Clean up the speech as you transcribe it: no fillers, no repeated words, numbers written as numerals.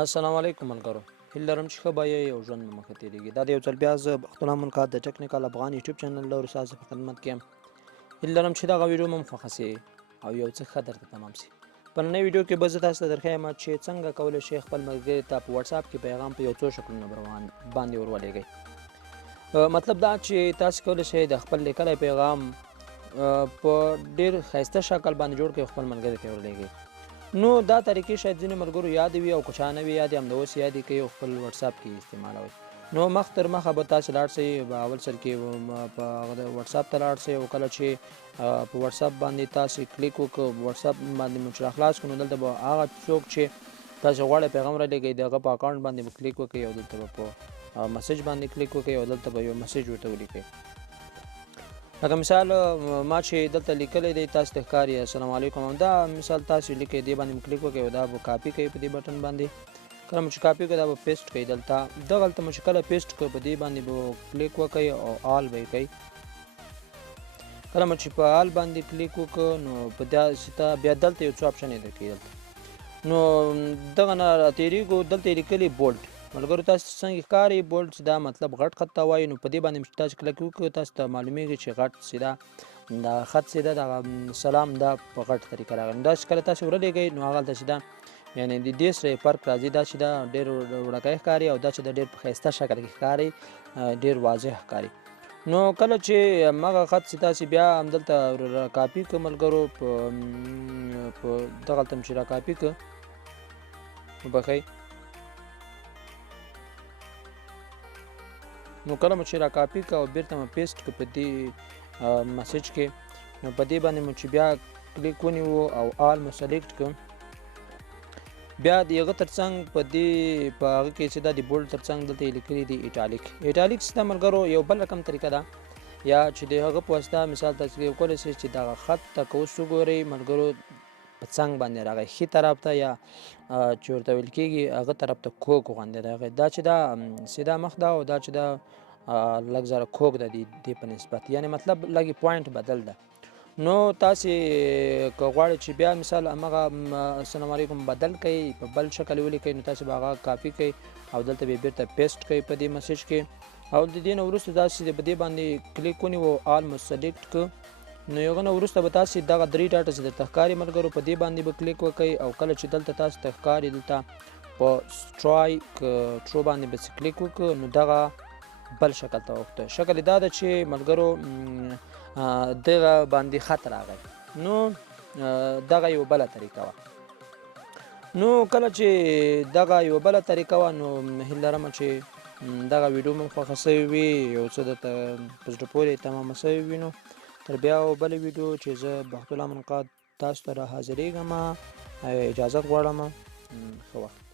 السلام علیکم ملګرو، هیله لرم چې ښه به یې او ژوند مو مخه تېرېږي. دا د یو ځل بیا زه بختالله منقاد د ټکنیکل افغان یوټیوب چینل له لورې ستاسو په خدمت کې یم. هیله لرم چې دغه ویډیو مو خوښه سي او یو څه ښه درته تمام سي. په نننۍ ویډیو کې به زه تاسو ته درښیم چې څنګه کولی شئ خپل ملګري ته په وټساپ کې پیغام په یو څو شکلونو باندې ورولېږئ. مطلب دا چې تاسو کولی شئ د خپل لیکلی پیغام په ډېر ښایسته شکل باندې جوړ کړئ او خپل ملګري ته یې ورولېږئ. نو دا طریقې شاید ځینې ملګرو یاد وي او که چا نه وي یاد یې همداوس یاد یې کوي او خپل وټساپ کې یې استعمالوئ. نو مخ تر مخه به تاسې لاړ شئ، په اول سر کې په هغه د وټساپ ته لاړ شئ او کله چې په وټساپ باندې تاسې کلیک وکړو، وټساپ باندې مو چې راخلاص کړو نو دلته به هغه څوک چې تاسې غواړئ پیغام رالېږئ د هغه په اکاونټ باندې به کلیک وکړئ او دلته به په مسیج باندې کلیک وکړئ او دلته به یو مسیج ورته ولیکئ. لکه مثال ما چې دلته لیکلی دی تاسو ته ښکاري السلام علیکم، دا مثال تاسو لیکئ دې باندې کلیک وکړئ او دا به کاپي کوئ په دې بټن باندې. کله مو چې کاپي کړئ دا به پیسټ کوئ دلته. دغلته مو چې کله پیسټ کړئ په دې باندې به کلیک وکړئ او آل به یې کوئ. کله مو چې په آل باندې کلیک وکړو نو په داسې ته بیا دلته یو څو آپشن یې درکوي دلته. نو دغه نه راتېرېږو، دلته یې لیکلي بولډ. ملګرو تاسو څنګه ښکاري بولډ چې دا مطلب غټ خط ته وایي. نو په دې باندې تاسو کلیک وکړو تاسو ته معلومیږي چې غټ سیده دا خط سیده دغه سلام دا په غټ طریقه راغلی. نو داسې کله تاسو ورولېږئ نو هغلته سیده یعنې د دې سره یې فرق راځي. دا چې دا ډېر وړوکی ښکاري او دا چې دا ډېر په ښایسته شکل کې ښکاري، ډېر واضح ښکاري. نو کله چې همغه خط چې تاسې بیا همدلته راکاپي کړو ملګرو، په دغلته مو چې راکاپي کړو وبښئ، نو کله مو چې راکاپي کړه او بیرته مو پیسټ کړه په دې مسیج کې، نو په دې باندې مو چې بیا کلیک ونیوو او آل مو سلیکټ کړو، بیا د هغه ترڅنګ په دې په هغه کې چې دا د بولډ ترڅنګ دلته یې لیکلي دي ایټالیک. ایټالیک ستا ملګرو یو بل رقم طریقه ده یا چې د هغه په واسطه مثال تاسو کولی شئ چې دغه خط ته که اوس وګورئ ملګرو په څنګ باندې راغی ښي طرف ته یا چې ورته ویل کېږي هغه طرف ته کوږ غوندې راغی. دا چې دا سیده مخ ده او دا چې دا لږ ذره کوږ ده د دې په نسبت، یعنې مطلب لږ پوینټ بدل ده. نو تاسې که غواړئ چې بیا مثال همغه السلام علیکم بدل کړئ په بل شکل ولیکئ نو تاسې به هغه کاپي کړئ او دلته به یې بیرته پیسټ کړئ په دې مسیج کې او د دې نه وروسته تاسې په دې باندې کلیک ونیوو آل مو سلیکټ کړو. نو یو نه وروسته به تاسې دغه درې ډاټه چې درته ښکاري ملګرو په دې باندې به کلیک وکړئ او کله چې دلته تاسو ته ښکاري دلته په ټرو باندې به کلیک وکړو نو دغه بل شکل ته وخته. شکل دا ده چې ملګرو دغه باندې خط راغی. نو دغه یو بله طریقه وه. نو کله چې دغه یو بله طریقه وه نو هیله لرمه چې دغه ویډیو مو خوښه سوې وي، یو څه درته په زړه پورې تمامه سوې وي. نو تر بیا او بلې ویډیو چې زه بختالله منقاد تاسو ته را حاضرېږم، اجازت غواړم. ښه وخت.